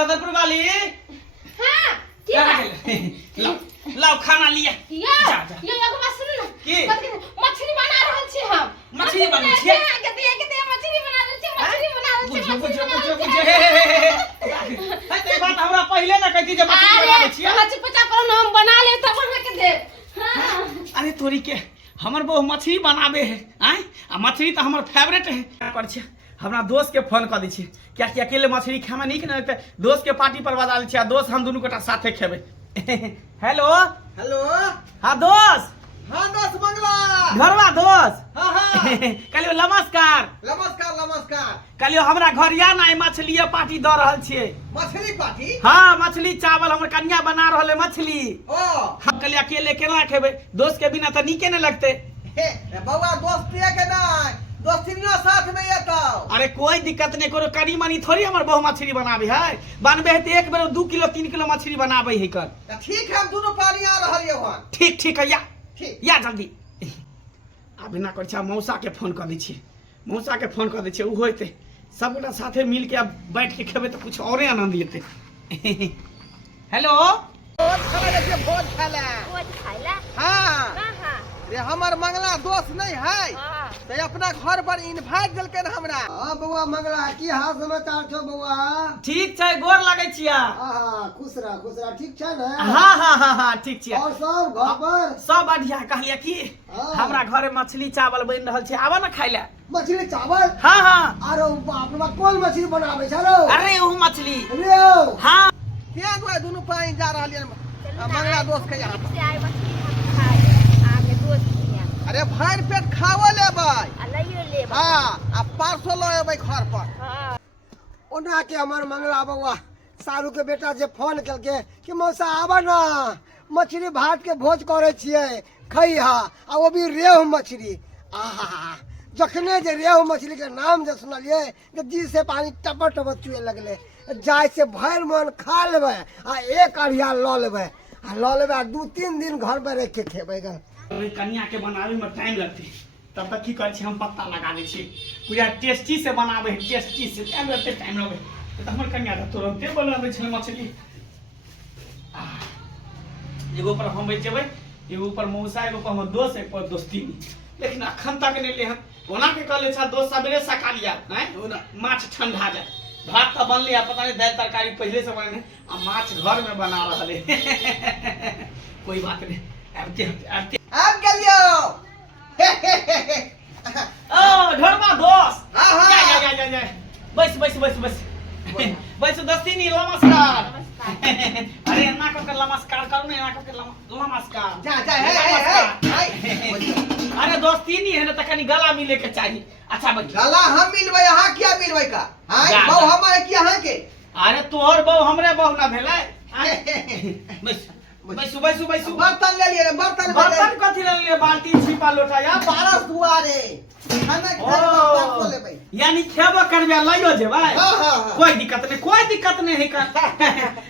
सदरपुर वाली हां क्या लाओ लाओ खाना लिया जा जा ये एगो बात सुन ना की मछली बना रहल छी हम मछली बनै छी कते मछली बना रहल छी मछली बना रहल छी बुझ है ते बात हमरा पहले ना कहती जे मछली बनावे छी मछली पचा पर हम बना ले तब बना के दे हां अरे तोरी के हमर बहु मछली बनावे है आय आ मछली तो हमर फेवरेट है कर छी हमरा दोस्त के फोन कर दै छी क्या कि अकेले मछली खाना नीक न लगते दोस्त के पार्टी पर बजा लै छी दोस्त हम दुनू गोटा साथे खेबै हेलो हेलो हां दोस्त हाँ दोस्त मंगला घरवा दोस्त हाँ हाँ कहलियो नमस्कार नमस्कार नमस्कार कहलियो हमरा घर या ना मछली पार्टी द रहल छियै मछली पार्टी हाँ मछली चावल हमर कन्या बना रहल है मछली ओ हम कहलिए अकेले केना खेबै दोस्त के बिना त नीके न लगते हे बउआ दोस्ती के नहीं दोस्तिनिया साथ में येतो अरे कोई दिक्कत नहीं करो करी मनी थोड़ी हमर बहु मछली बनाबे है बनबे है त एक बेर 2 किलो 3 किलो मछली बनाबे है कर ठीक है हम दोनों पानी आ रहल ये हन ठीक ठीक है या ठीक या जल्दी आ बिना कर छा मौसा के फोन कर दै छी मौसा के फोन कर दै छी उ होइते सब गोटा साथे मिल के अब बैठ के खेबे त कुछ औरे आनंद लेते हेलो भोज खाला के भोज खाला हां कहां रे हमर मंगला दोस्त नहीं है हां तो अपना घर पर इनवाइट देलके न हमरा हां बउआ मंगला की हाल समाचार छौ बउआ ठीक छै गोर लागै छिया हां खुश रह ठीक छै न हां हां हां हां ठीक छिया और सब घर पर सब बढ़िया कहलिए की हमरा घरे मछली चावल बन रहल छै आवा ना खाइ ले मछली चावल हां हां अरे बाप रे कौन मछली बनाबे छलो अरे उ मछली रे हां क्या दुआ दोनों पानी जा रहल है मंगला दोस्त के यहाँ से आए मछली हम खाए आगे दोस्त के अरे भर पेट खावो लेबै अलइयो ले हां आ परसो ल एबै घर पर हां ओना के हमर मंगला बउआ सारू के बेटा जे फोन केलके कि मौसा आबा ना मछली भात के भोज करे छिए खइहा आ वो भी रेहू मछली आहा जखने जे रेहू मछली के नाम जे सुनलिए कि जी से पानी टप टप चुए लगले जाय से भर मन खा लेबै आ एक अढ़िया ल लेबै आ 2-3 दिन घर में रख के खेबै ग कन्या के बनावे में टाइम लगते तब तक की करे छी हम पत्ता लगा दै छी पूरा टेस्टी से बनावे टेस्टी से टाइम लगे तो हमर कन्या तो तुरंते बनावे छै मछली एगो पर हम बैठ जेबै एगो पर मौसा एगो पर हम दोस्त एक पर दोस्ती लेकिन अखन तक नहीं ले हम ओना के कहले छ दोस्त सबेरे सका लिया हैं माछ ठंडा जाए भात तो बनले पता नहीं दाल तरकारी पहले से बने आ माछ घर में बना रहले कोई बात नहीं आबते आब गेलियो ओ ढोरमा दोस्त हां हां जा बस बस दोस्ती नहीं नमस्कार अरे ना को कर नमस्कार करू ना को कर नमस्कार जा है अरे दोस्ती नहीं है ना त कनी गला मिले के चाहिए अच्छा बच गला हम मिलबै यहां क्या मिलबै का हां बहु हमारे की यहां के अरे तोहर बहु हमरे बहु ना भेलै बस बर्तन ले लिए बर्तन कथी ले लिए बाल्टी छिपा लोटा या पारस दुआरे खाना खाए लेबै यानी खेबो करबे लइयो जेबै हां कोई दिक्कत नहीं है का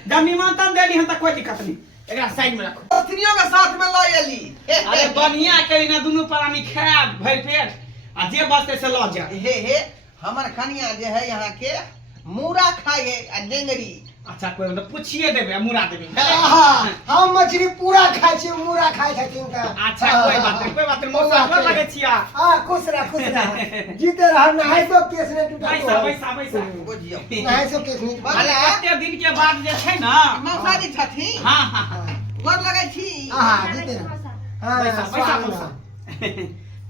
जब निमंत्रण देली हम त कोई दिक्कत नहीं एकरा साइड में रखो दोस्तिनियों के साथ में ल एली अरे बढ़िया करी ना दुनू प्राणी खाब भर पेट आ जे बसते से ल जा हे हमर कन्या जे है यहाँ के मूरा खाए है आ डेंगरी अच्छा कोई मतलब पूछिए देबे मुरा देबे हम मछली पूरा खाए छी मूरा खाए छथिन त अच्छा कोई बात नहीं मौसा कर लगे छिया हां खुश रह जीते रह नहाई तो केस ने टूटा पैसा बुझियो नहाई तो केस नहीं अरे कते दिन के बाद जे छै ना मौसा जी छथिन हां गोर लगे छी जीते पैसा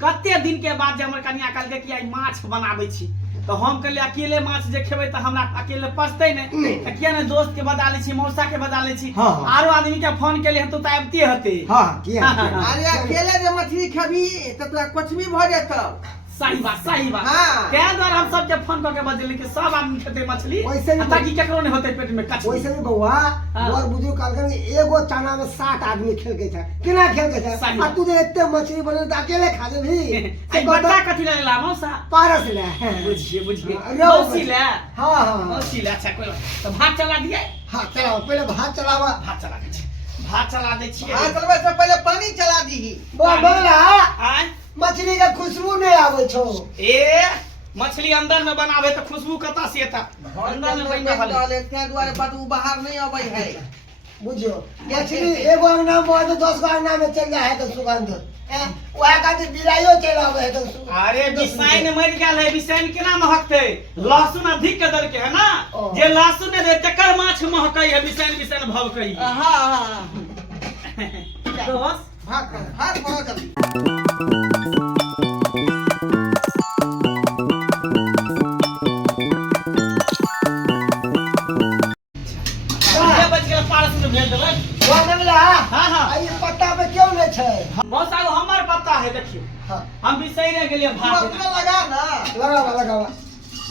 कते दिन के बाद जे हमर कन्या कहलके कि आई माछ बनाबै छी तो हम कहले अकेले माछ जे खेबै त हमरा अकेले पचतै नहीं त किया ने दोस्त के बजा ले छी मौसा के बजा ले छी आरो आदमी के फोन केले तो आबते हते हां किया अरे अकेले जे मछली खेबी त तोरा कुछ भी भ जेतौ सही बात हां क्या द्वारा हम सब के फोन करके बजले कि सब आदमी खेते मछली ताकि केकरो नहीं होते पेट में कच वैसे भी बउआ और बुझू कहलकन एगो चाना में 7 आदमी खेल के था केना खेल के था आ तू जे एते मछली बनल त अकेले खा जेबी आई बट्टा कथि ले ला मौसा पारस ले बुझिए मौसी ले हां मौसी ले अच्छा कोई तो भात चला दिए हां चलाओ पहले भात चलावा भात चला दे छिए भात चलावे से पहले पानी चला दीही बगला आय मछली का खुशबू नहीं आवे छो ए मछली अंदर में बनावे तो खुशबू कता से एता अंदर में बन रहल है। तै दुआरे बदबू बाहर नहीं आबै है। बुझियो मछली एगो अंगना में तो 10 गो अंगना में चल जाए है तो सुगंध वह खातिर बिलाइयो चल आवे है तो अरे बिसाइन मर गेल है, बिसाइन केना महकते? लहसुन अधिक के दर के है ना, जे लहसुन ने दे तकर माछ महकै है, बिसाइन बिसाइन भवकै। हां दोस्त भाग भाग जल्दी। ये बच गेल पारस में भेज देबै। वो मंगला हां हां आ ये पत्ता पे क्यों नहीं छै? मौसा को हमर पता है, देखियो हां हम बिसाइन गेलिए भात मत लगा ना। लगावा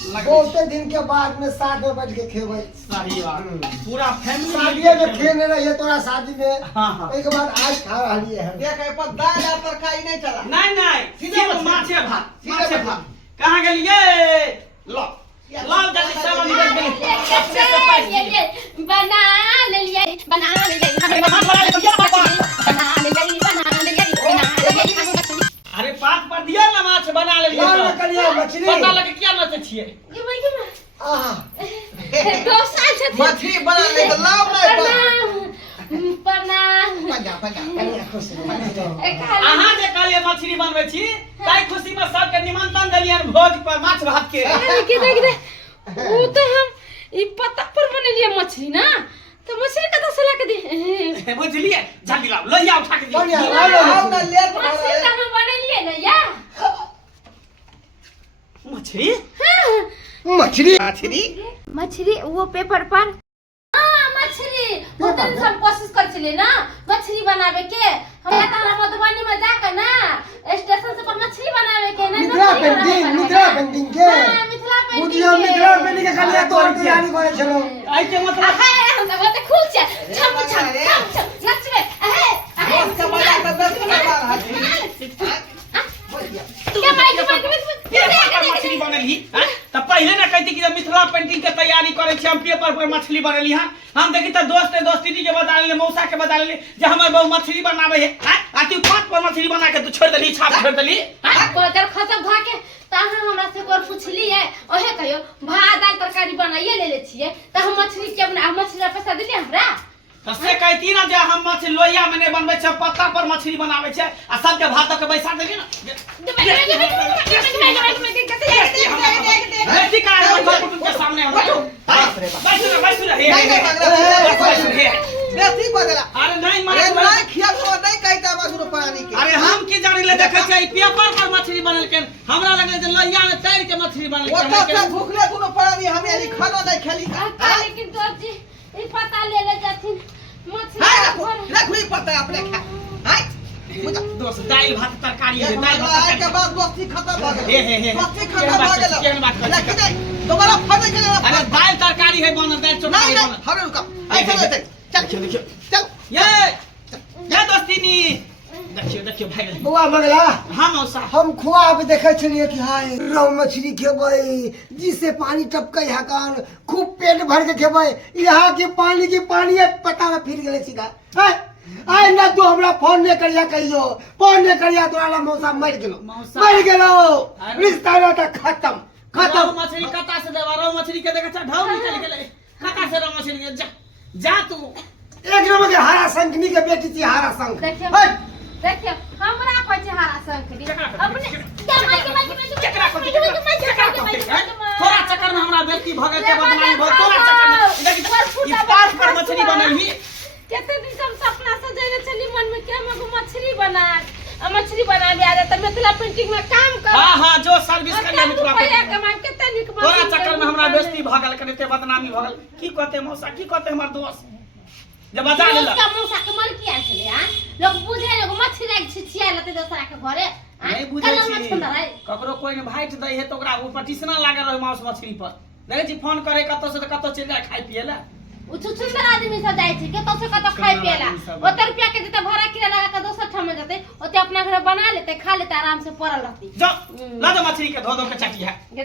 बहुते दिन के बाद में साथ में बैठ के खेबै। सही बात, पूरा फैमिली शादी में खेने रहिए तोरा शादी में। हाँ। एक बार आज खा रही है देख ए पर दाल और तरकारी नहीं चला। नहीं सीधे सीधे मछली। माछे भात, सीधे माछे मछली। भात। कहाँ गेलिए? लो जल्दी सब निकल गेली। बना ले बना अरे पात पर दिया ना माछ बना ले लाल में कलिया मछली। पता लगे क्या माछ छिए। आहा मछली बना ले तो लाव नहीं पंजा कलिया खुश रहो। अहाँ जे कहलिए मछली बनबै छी, ताई खुशी में सबके निमंत्रण देलियन भोज पर माछ भात के। वो तो हम ई पत्ता पर बनेलिए मछली ना, तो मछली कता से लाके दे बुझलिए? जल्दी लाओ, लोहिया उठा के दियो। बढ़िया, लाव ना ले तो मछली तो हम बनेलिए ना या मछली मछली मछली वो पेपर पर मछली वो दिन से हम कोशिश कर चले ना मछली बनावे के। हम तारा मधुबनी में जाकर ना स्टेशन से पर मछली बनावे के ना मिथिला पेंटिंग के हां मिथिला पेंटिंग बुझियो मिथिला पेंटिंग के कलिया तोर तैयारी करे छलो। आई के मतलब हम तो खुल छे छम नचबे बस का बजा तो बस का बार क्या माइक मछली बनली त पहले ना कहती कि मिथिला पेंटिंग के तैयारी करे छी, हम पेपर पर मछली बनली हां। हम देखी त दोस्ती के बता ले, मौसा के बता ले जे हमर बहु मछली बनावे है। आ तू पात पर मछली बना के तू छोड़ देली, छाप छोड़ देली। कोदर खसम धा के ताहा हमरा से कोर पूछली है ओहे कहियो भात दाल तरकारी बनाइए ले ले छिए त हम मछली के बना मछली पैसा दिले हमरा त से कहती ना जे हम मछली लोहिया में नहीं बनबै छ, पत्ता पर मछली बनावे छ आ सबके भात के बैसा देली ना। बेटी का कुटुंब के सामने हम बैठ रहे बेटी बदला। अरे नहीं अरे मार नहीं खिया तो नहीं कहता मधुर पानी के। अरे हम की जाने ले देखे छै पेपर पर मछली बनल के, हमरा लगले जे लोहिया में तैर के मछली बनल वो के। तो भूखले कोनो पानी हमें अली खाना नहीं खेली का। लेकिन तो जी ई पता ले ले जाथिन मछली हां रख भी पता अपने खा। हां दोस्त दाल भात तरकारी है, दाल भात के तरकारी। बाद दोस्ती खत्म हो हे, गई। हे, हे। दोस्ती केहन खत्म हो बात गई। केहन बात कर छी? लेकिन दोबारा फोन के अरे दाल तरकारी है बनल, दाल चोखा नहीं है नहीं बनल। हरे रुका ऐसे नहीं चल देखियो चल ये दोस्तीनी देखियो भाई गेल। बुआ मंगला हां मौसा हम खुआब देखे छलिए कि हाय रोहु मछली खेबै, जिसे पानी टपकै है कान खूब पेट भर के खेबै। यहाँ के पानी पता में फिर गेले सीधा। आय ना तू हमरा फोन नहीं करिया कहियो, फोन नहीं करिया तो आला मौसा मर गेलो रिश्ता नाता खत्म रोहु मछली कता से देवा? रोहु मछली के देखे ढाउ निकल गेलै। कता से रोहु मछली के जा तू एक नंबर के हरा शंखनी के बेटी थी हरा शंख। देखियो हमरा कोइ छै हरा शंखनी अपने केकरा को तोरा चक्कर में हमरा बेटी भगत के बदनामी भ तोरा चक्कर में देखी ई पात पर मछली बनलही। केते दिन से हम सपना सजेले छली मन में के हम मछली बना ले आ त मिथिला पेंटिंग में काम कर। हां जो सर्विस करिया मिथिला रुपया पेंटिंग कमाई केते निक तोरा चक्कर में हमरा बेइज्जती भगल कते बदनामी भगल। की कहते मौसा, की कहते हमर दोस्त जब बजा लेला उसका मौसा के मन किया छले हां लोग बुझे लोग मछली लाग छिछिया लेते दोसरा के घरे नहीं बुझे छी ककरो कोई ने भाइट दै है तो ओकरा ऊपर टिसना लागल रहे मांस मछली पर। देखे छी फोन करे कतो से कतो चल जाए खाइ पिए ला। उ सुंदर आदमी सब जाय छै केतो से कतो खाइ पिएला ओते रुपया के देते भाड़ा किराया लगा के दोसर ठाम में जते ओते अपना घर बना लेते खा लेते आराम से पड़ल रहती। जा ला दो मछली के धो के चटी है के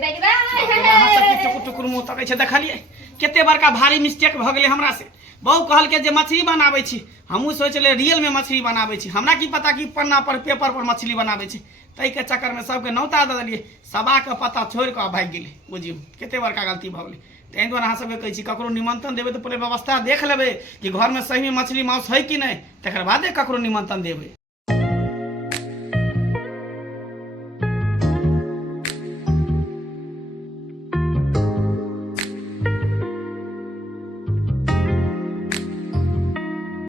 टुकुर टुकुर मुंह तकै छै देखलिए केते बड़का भारी मिस्टेक भ गेलै हमरा से। बहु कहल के जे मछली बनाबै छी हमहूँ सोचले रियल में मछली बनाबै छी हमरा की पता कि पन्ना पर पेपर पर मछली बनाबै छी तै के चक्कर में सबके नौता दे देलिए सबा के पता छोड़ के भाग गेलै बुझियो कते बड़का गलती भऽ गेलै ताहि दुआरे अहाँ सबके कहै छी ककरो निमंत्रण देबै तऽ पहिले व्यवस्था देख लेबै कि घर में सही में मछली मांस है कि नहीं तकर बादे ककरो निमंत्रण देबै।